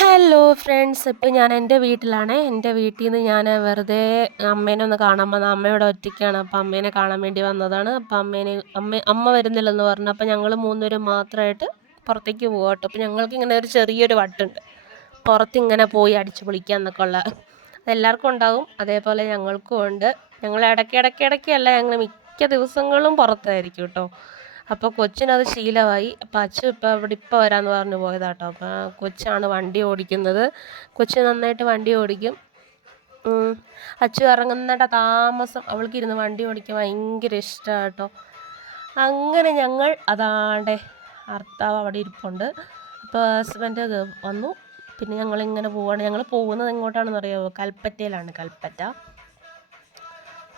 Hello friends ഇപ്പം ഞാൻ എന്റെ വീട്ടിലാണ്. എന്റെ വീട്ടിൽ നിന്ന് ഞാൻ വെറുതെ അമ്മേനെ ഒന്ന് കാണാൻ വന്ന. അമ്മയുടെ ഒറ്റയ്ക്കാണ്. അപ്പം അമ്മേനെ കാണാൻ വേണ്ടി വന്നതാണ്. അപ്പം അമ്മേനെ അമ്മ അമ്മ വരുന്നില്ലെന്ന് പറഞ്ഞു. അപ്പം ഞങ്ങൾ മൂന്നുപേരും മാത്രമായിട്ട് പുറത്തേക്ക് പോകാം കേട്ടോ. അപ്പം ഞങ്ങൾക്ക് ഇങ്ങനെ ഒരു ചെറിയൊരു വട്ടുണ്ട്. പുറത്തിങ്ങനെ പോയി അടിച്ചു പൊളിക്കുക എന്നൊക്കെ ഉള്ള അതെല്ലാവർക്കും ഉണ്ടാകും അതേപോലെ ഞങ്ങൾക്കും ഉണ്ട്. ഞങ്ങൾ ഇടയ്ക്ക് ഇടയ്ക്ക് ഇടയ്ക്കല്ല ഞങ്ങൾ മിക്ക ദിവസങ്ങളും പുറത്തായിരിക്കും കേട്ടോ. അപ്പോൾ കൊച്ചിനത് ശീലമായി. അപ്പം അച്ഛൻ ഇപ്പോൾ ഇവിടെ ഇപ്പോൾ വരാമെന്ന് പറഞ്ഞു പോയതാട്ടോ. അപ്പോൾ കൊച്ചാണ് വണ്ടി ഓടിക്കുന്നത്. കൊച്ച് നന്നായിട്ട് വണ്ടി ഓടിക്കും. അച്ചു ഇറങ്ങുന്നിട താമസം അവൾക്ക് ഇരുന്ന് വണ്ടി ഓടിക്കാൻ ഭയങ്കര ഇഷ്ടമാണ് കേട്ടോ അങ്ങനെ ഞങ്ങൾ അതാണ്ടെ ഭർത്താവ് അവിടെ ഇരിപ്പുണ്ട്. അപ്പോൾ ഹസ്ബൻഡ് വന്നു. പിന്നെ ഞങ്ങളിങ്ങനെ പോവാണ്. ഞങ്ങൾ പോകുന്നത് എങ്ങോട്ടാണെന്ന് അറിയാമോ കൽപ്പറ്റയിലാണ് കൽപ്പറ്റ.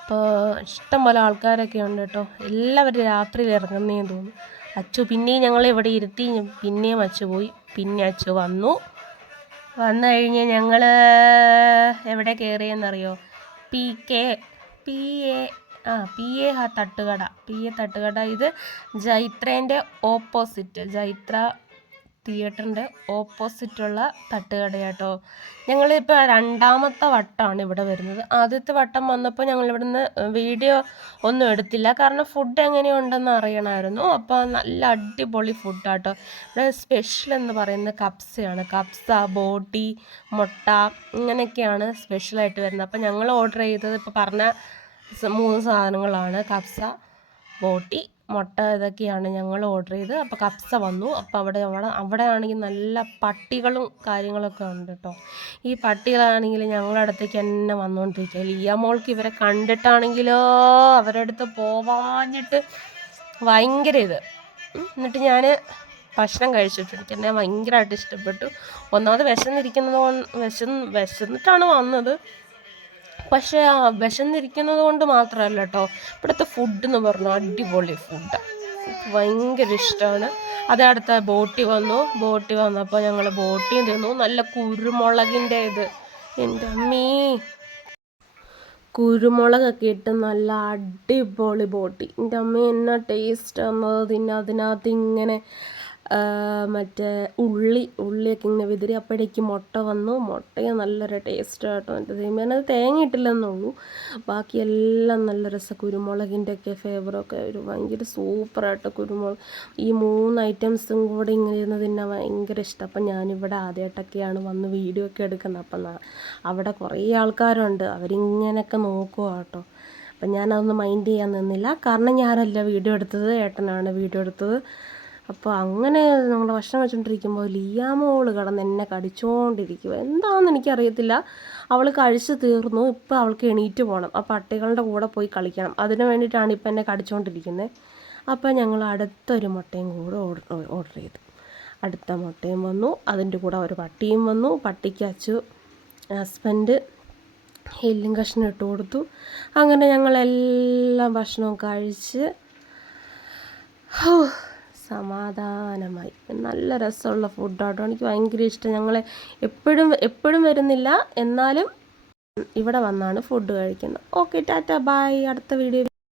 അപ്പോൾ ഇഷ്ടംപോലെ ആൾക്കാരൊക്കെ ഉണ്ട് കേട്ടോ. എല്ലാവരും രാത്രിയിൽ ഇറങ്ങുന്നതെന്ന് തോന്നുന്നു. അച്ചു പിന്നെയും ഞങ്ങൾ ഇവിടെ ഇരുത്തി പിന്നെയും അച്ചു പോയി പിന്നെ അച്ചു വന്നു. വന്നു കഴിഞ്ഞ് ഞങ്ങൾ എവിടെ കയറിയെന്നറിയോ? പി കെ പി എ ആ പി എ തട്ടുകട. പി എ തട്ടുകട. ഇത് ജൈത്രേന്റെ ഓപ്പോസിറ്റ് ജൈത്ര തിയേറ്ററിന്റെ ഓപ്പോസിറ്റുള്ള തട്ടുകടയാട്ടോ. ഞങ്ങളിപ്പോൾ രണ്ടാമത്തെ വട്ടമാണ് ഇവിടെ വരുന്നത്. ആദ്യത്തെ വട്ടം വന്നപ്പോൾ ഞങ്ങൾ ഇവിടുന്ന് വീഡിയോ ഒന്നും എടുത്തില്ല. കാരണം ഫുഡ് എങ്ങനെയുണ്ടെന്ന് അറിയണമായിരുന്നു. അപ്പോൾ നല്ല അടിപൊളി ഫുഡാട്ടോ ഇവിടെ സ്പെഷ്യൽ എന്ന് പറയുന്നത് കപ്സയാണ്. കപ്സ ബോട്ടി മുട്ട ഇങ്ങനെയൊക്കെയാണ് സ്പെഷ്യലായിട്ട് വരുന്നത്. അപ്പോൾ ഞങ്ങൾ ഓർഡർ ചെയ്തത് ഇപ്പോൾ പറഞ്ഞ മൂന്ന് സാധനങ്ങളാണ്. കപ്സ ബോട്ടി മുട്ട ഇതൊക്കെയാണ് ഞങ്ങൾ ഓർഡർ ചെയ്ത്. അപ്പോൾ കപ്സ വന്നു. അപ്പോൾ അവിടെ അവിടെ അവിടെ ആണെങ്കിൽ നല്ല പട്ടികളും കാര്യങ്ങളൊക്കെ ഉണ്ട് കേട്ടോ ഈ പട്ടികളാണെങ്കിൽ ഞങ്ങളുടെ അടുത്തേക്ക് തന്നെ വന്നുകൊണ്ടിരിക്കുക ലിയ മോൾക്ക് ഇവരെ കണ്ടിട്ടാണെങ്കിലോ അവരുടെ അടുത്ത് പോവാഞ്ഞിട്ട് ഭയങ്കര ഇത്. എന്നിട്ട് ഞാൻ ഭക്ഷണം കഴിച്ചിട്ട് എനിക്ക് എന്നെ ഭയങ്കരമായിട്ട് ഇഷ്ടപ്പെട്ടു. ഒന്നാമത് വിശന്നിരിക്കുന്നത് വിശന്ന് വിശന്നിട്ടാണ് വന്നത്. പക്ഷേ ആ വിശന്നിരിക്കുന്നത് കൊണ്ട് മാത്രമല്ല കേട്ടോ ഇവിടുത്തെ ഫുഡ് എന്ന് പറഞ്ഞാൽ അടിപൊളി ഫുഡാണ് ഭയങ്കര ഇഷ്ടമാണ് അത് അടുത്ത ബോട്ടി വന്നു. ബോട്ടി വന്നപ്പോൾ ഞങ്ങൾ ബോട്ടിയും തിന്നു. നല്ല കുരുമുളകിന്റെ ഇത്. എന്റെ അമ്മീ. കുരുമുളകൊക്കെ ഇട്ട് നല്ല അടിപൊളി ബോട്ടി. എന്റെ അമ്മ എന്നാ ടേസ്റ്റ് വന്നത് പിന്നെ അതിനകത്ത് ഇങ്ങനെ മറ്റേ ഉള്ളി ഉള്ളിയൊക്കെ ഇങ്ങനെ വിതിരി അപ്പോഴേക്ക് മുട്ട വന്നു. മുട്ടയും നല്ലൊരു ടേസ്റ്റ് കേട്ടോ എന്റെ ദൈവം അത് തേങ്ങ ഇട്ടില്ലെന്നുള്ളൂ ബാക്കിയെല്ലാം നല്ല രസം. കുരുമുളകിന്റെ ഒക്കെ ഫ്ലേവറൊക്കെ ഒരു ഭയങ്കര സൂപ്പറായിട്ട് കുരുമുളക്. ഈ മൂന്ന് ഐറ്റംസും കൂടെ ഇങ്ങനെ ഇരുന്ന് തിന്നാൻ ഭയങ്കര ഇഷ്ടം. അപ്പം ഞാനിവിടെ ആദ്യമായിട്ടൊക്കെയാണ് വന്ന് വീഡിയോ ഒക്കെ എടുക്കുന്നത്. അപ്പം അവിടെ കുറേ ആൾക്കാരുണ്ട്. അവരിങ്ങനെയൊക്കെ നോക്കുക കേട്ടോ അപ്പം ഞാനതൊന്നും മൈൻഡ് ചെയ്യാൻ നിന്നില്ല. കാരണം ഞാനല്ല വീഡിയോ എടുത്തത്. ഏട്ടനാണ് വീഡിയോ എടുത്തത്. അപ്പോൾ അങ്ങനെ നമ്മൾ ഭക്ഷണം വെച്ചുകൊണ്ടിരിക്കുമ്പോൾ ലിയാമോൾ കിടന്ന് എന്നെ കടിച്ചുകൊണ്ടിരിക്കുക എന്താണെന്ന് എനിക്കറിയത്തില്ല. അവൾ കഴിച്ച് തീർന്നു. ഇപ്പോൾ അവൾക്ക് എണീറ്റ് പോകണം ആ പട്ടികളുടെ കൂടെ പോയി കളിക്കണം. അതിന് വേണ്ടിയിട്ടാണ് ഇപ്പം എന്നെ കടിച്ചുകൊണ്ടിരിക്കുന്നത് അപ്പോൾ ഞങ്ങൾ അടുത്തൊരു മുട്ടയും കൂടെ ഓർഡർ ഓർഡർ ചെയ്തു. അടുത്ത മുട്ടയും വന്നു. അതിന്റെ കൂടെ ഒരു പട്ടിയും വന്നു. പട്ടിക്ക് അച്ചു ഹസ്ബൻഡ് എല്ലും കഷ്ണം ഇട്ട് കൊടുത്തു. അങ്ങനെ ഞങ്ങളെല്ലാം ഭക്ഷണവും കഴിച്ച് സമാധാനമായി. നല്ല രസമുള്ള ഫുഡാട്ടോ എനിക്ക് ഭയങ്കര ഇഷ്ടം. ഞങ്ങൾ എപ്പോഴും എപ്പോഴും വരുന്നില്ല. എന്നാലും ഇവിടെ വന്നാണ് ഫുഡ് കഴിക്കുന്നത്. Okay tata. ബായ് അടുത്ത വീഡിയോ